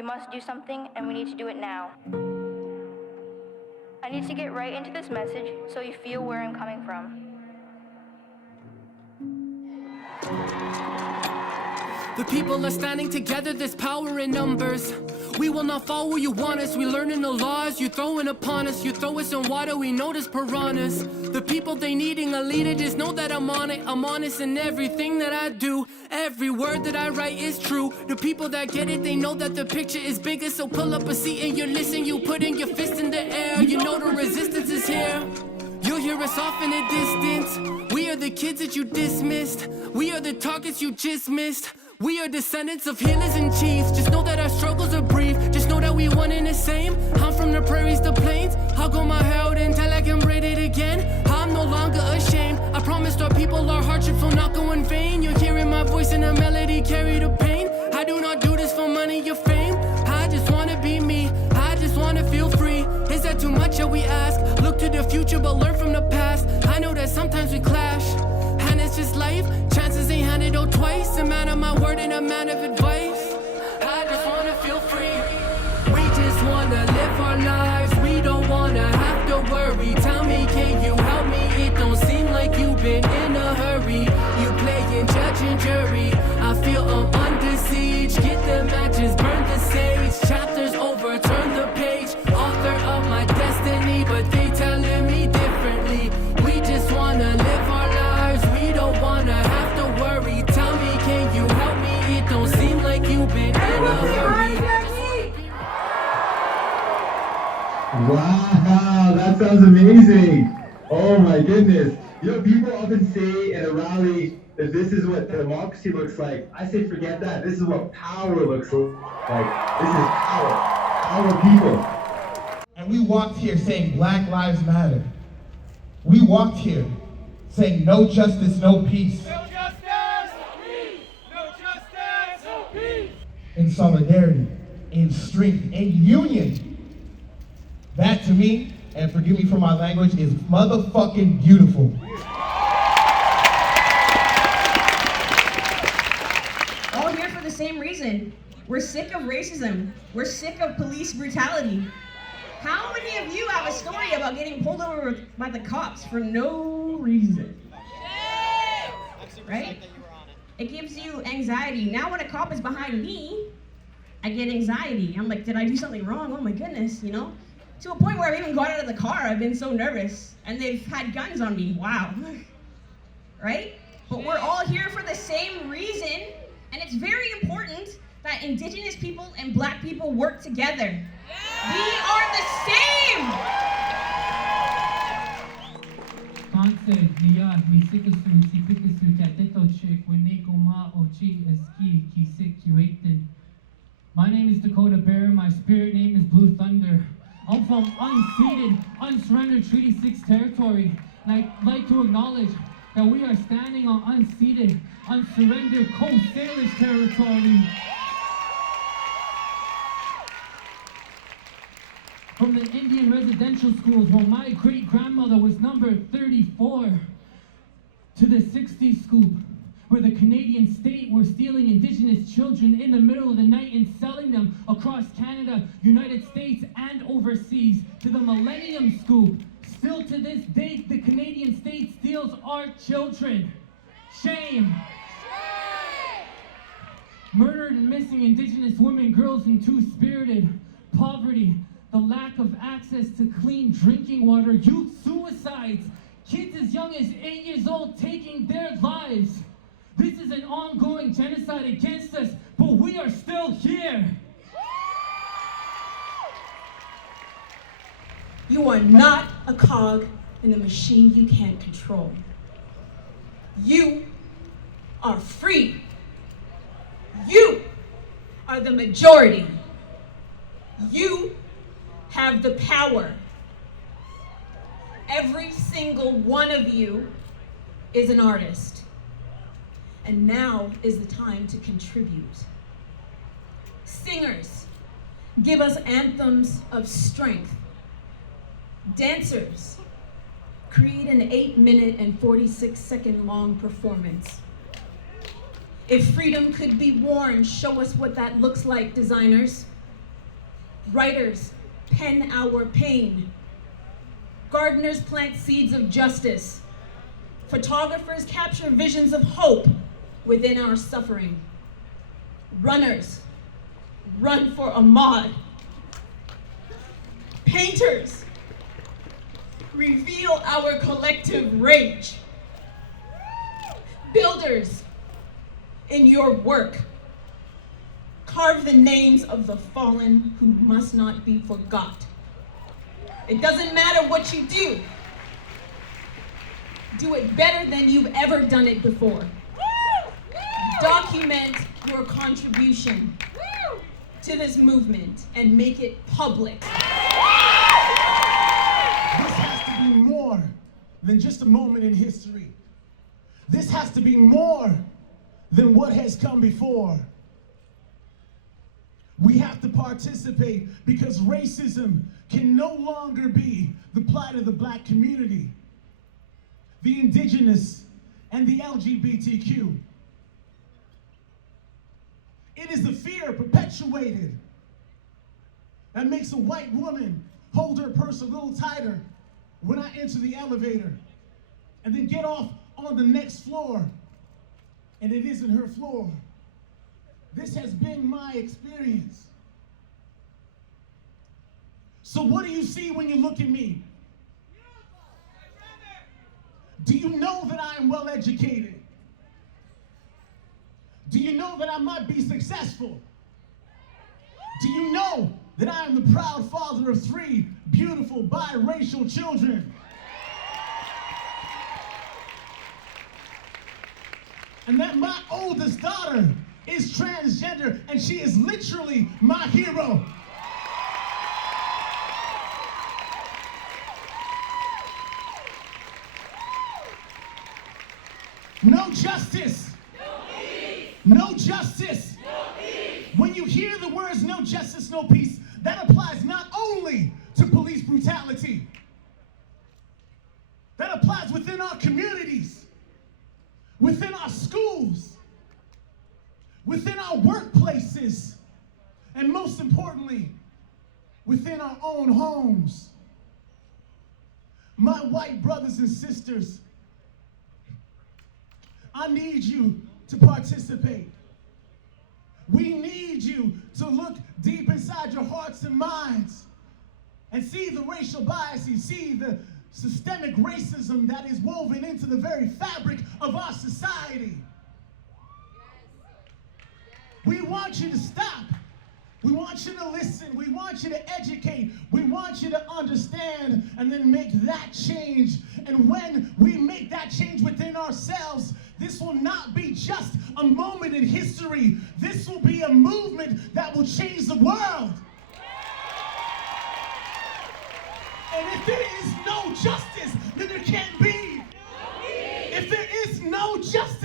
We must do something, and we need to do it now. I need to get right into this message so you feel where I'm coming from. The people are standing together, there's power in numbers. We will not fall where you want us. We learning the laws you throwing upon us. You throw us in water, we notice piranhas. The people they needing a leader, just know that I'm on it. I'm honest in everything that I do. Every word that I write is true. The people that get it, they know that the picture is bigger. So pull up a seat and you listen. You putting your fist in the air. You know the resistance is here. You'll hear us off in the distance. We are the kids that you dismissed. We are the targets you just missed. We are descendants of healers and chiefs. Just know that our struggles are brief. Just know that we one and the same. I'm from the prairies to plains. I'll go my hair out until I can braid it again. I'm no longer ashamed. I promised our people our hardships will not go in vain. You're hearing my voice in a melody, carry the pain. I do not do this for money or fame. I just wanna be me. I just wanna feel free. Is that too much that we ask? Look to the future but learn from the past. I know that sometimes we clash, and it's just life. Chances ain't handed out twice. A man of my word and a man of advice. I just wanna feel free. We just wanna live our lives. We don't wanna have to worry. Tell me, can you help me? It don't seem like you've been in a hurry. You playing judge and jury. I feel I'm under siege. Get the matches, burn the sage. Chapters over, turn the page. Author of my destiny, but they telling me differently. We just wanna live our lives. We don't wanna have to worry. Tell me, can you help me? It don't seem like you've been in a hurry. Wow, that sounds amazing. Oh my goodness. You know, people often say at a rally that this is what democracy looks like. I say forget that. This is what power looks like. This is power. Power people. And we walked here saying Black Lives Matter. We walked here saying no justice, no peace. No justice, no peace. No justice, no peace. In solidarity, in strength, in union. That to me, and forgive me for my language, is motherfucking beautiful. All here for the same reason. We're sick of racism. We're sick of police brutality. How many of you have a story about getting pulled over by the cops for no reason? Right? It gives you anxiety. Now when a cop is behind me, I get anxiety. I'm like, did I do something wrong? Oh my goodness, you know? To a point where I've even got out of the car, I've been so nervous. And they've had guns on me, wow. Right? But we're all here for the same reason. And it's very important that Indigenous people and Black people work together. We are the same! My name is Dakota Bear, my spirit name is Blue Thunder. I'm from unceded, unsurrendered Treaty 6 territory, and I'd like to acknowledge that we are standing on unceded, unsurrendered Coast Salish territory. From the Indian residential schools where my great-grandmother was number 34, to the 60s scoop, where the Canadian state were stealing Indigenous children in the middle of the night and selling them across Canada, United States, and overseas, to the Millennium scoop. Still to this date, the Canadian state steals our children. Shame! Murdered and missing Indigenous women, girls, and two-spirited. Poverty, the lack of access to clean drinking water, youth suicides, kids as young as 8 years old taking their lives. This is an ongoing genocide against us, but we are still here. You are not a cog in a machine you can't control. You are free. You are the majority. You have the power. Every single one of you is an artist. And now is the time to contribute. Singers, give us anthems of strength. Dancers, create an 8-minute and 46-second long performance. If freedom could be worn, show us what that looks like, designers. Writers pen our pain. Gardeners plant seeds of justice. Photographers capture visions of hope within our suffering. Runners run for Ahmaud. Painters reveal our collective rage. Builders, in your work, carve the names of the fallen who must not be forgot. It doesn't matter what you do. Do it better than you've ever done it before. Document your contribution to this movement and make it public. This has to be more than just a moment in history. This has to be more than what has come before. We have to participate because racism can no longer be the plight of the black community, the indigenous, and the LGBTQ. It is the fear perpetuated that makes a white woman hold her purse a little tighter when I enter the elevator and then get off on the next floor and it isn't her floor. This has been my experience. So what do you see when you look at me? Do you know that I am well educated? Do you know that I might be successful? Do you know that I am the proud father of 3 beautiful biracial children? And that my oldest daughter is transgender and she is literally my hero. No justice. No justice. When you hear the words no justice, no peace, that applies not only to police brutality, that applies within our communities, within our schools, within our workplaces, and most importantly, within our own homes. My white brothers and sisters, I need you to participate. We need you to look deep inside your hearts and minds and see the racial biases, see the systemic racism that is woven into the very fabric of our society. We want you to stop. We want you to listen. We want you to educate. We want you to understand and then make that change. And when we make that change within ourselves, this will not be just a moment in history. This will be a movement that will change the world. And if there is no justice, then there can't be. If there is no justice,